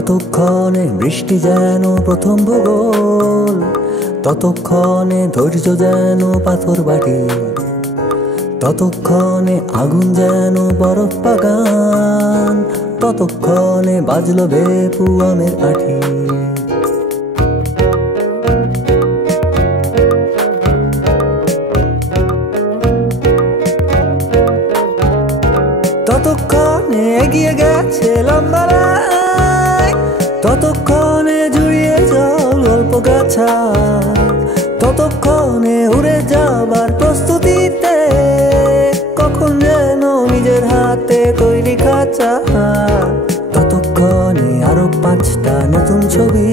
ততক্ষণে বৃষ্টি যেন প্রথম ভূগোল, ততক্ষণে ধৈর্য যেন পাথর বাটি, ততক্ষণে আগুন যেন বরফ বাগান, ততক্ষণে বাজলো বেপু আমের আঠি। ততক্ষণে এগিয়ে গেছে লম্বা রায়, ততক্ষণে জুড়িয়ে জল অল্প গাছা, ততক্ষণে উড়ে যাবার প্রস্তুতিতে কখন যেন নিজের হাতে তৈরি খাঁচা। ততক্ষণে আরো 5টা নতুন ছবি,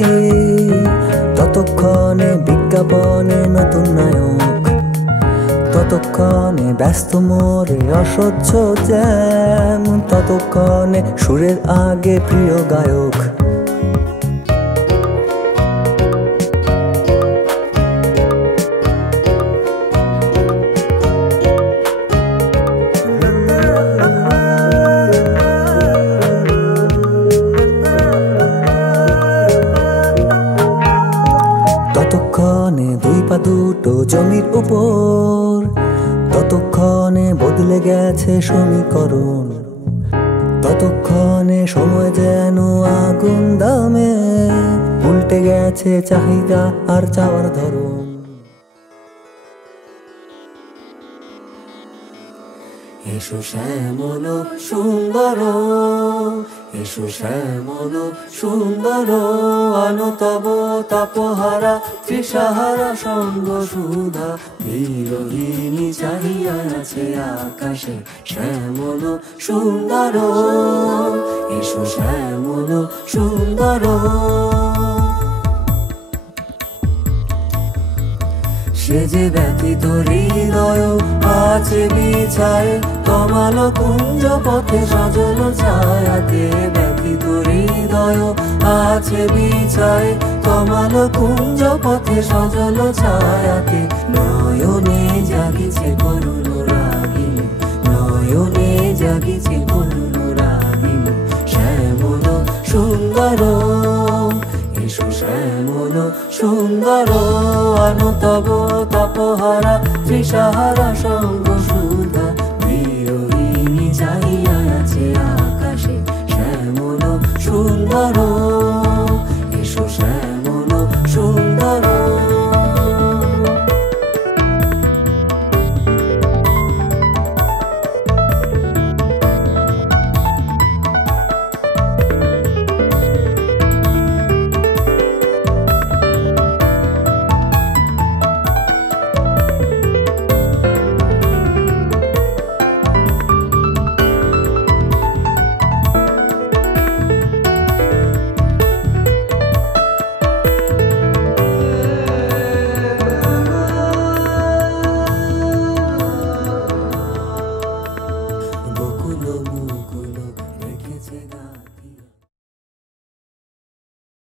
ততক্ষণে বিজ্ঞাপনে নতুন নায়ক, ততক্ষণে ব্যস্ত মোরে অসহ্য জ্যাম, ততক্ষণে সুরের আগে প্রিয় গায়ক। ততক্ষণে 2 পা দুটো জমির উপর, ততক্ষণে বদলে গেছে সমীকরণ, ততক্ষণে সময় যেন আগুন দামে উল্টে গেছে চাহিদা আর চাওয়ার ধরন। এসো শ্যামল সুন্দর, এসো শ্যামল সুন্দর, আলো তব তাপহারা তৃষাহারা সঙ্গ সুধা, বিরোহিণী চাহিয়া আছে আকাশে শ্যামল সুন্দর, এসো শ্যামল সুন্দর। সে যে ব্যথিত হৃদয় আছে বিছায়, তমাল কুঞ্জ পথে সজল ছায়াতে, ব্যথিত হৃদয় আছে বিছায়, তমাল কুঞ্জ পথে সজল ছায়াতে, নয়নে জাগিছে করুণ রাগিনী, নয়নে জাগিছে করুণ রাগিনী, শ্যামল সুন্দর, এসো শ্যামল সুন্দর, আলো তব তাপহারা তৃষাহারা সঙ্গ সুধা, বিরোহিণী চাহিয়া আছে আকাশে শ্যামল সুন্দর।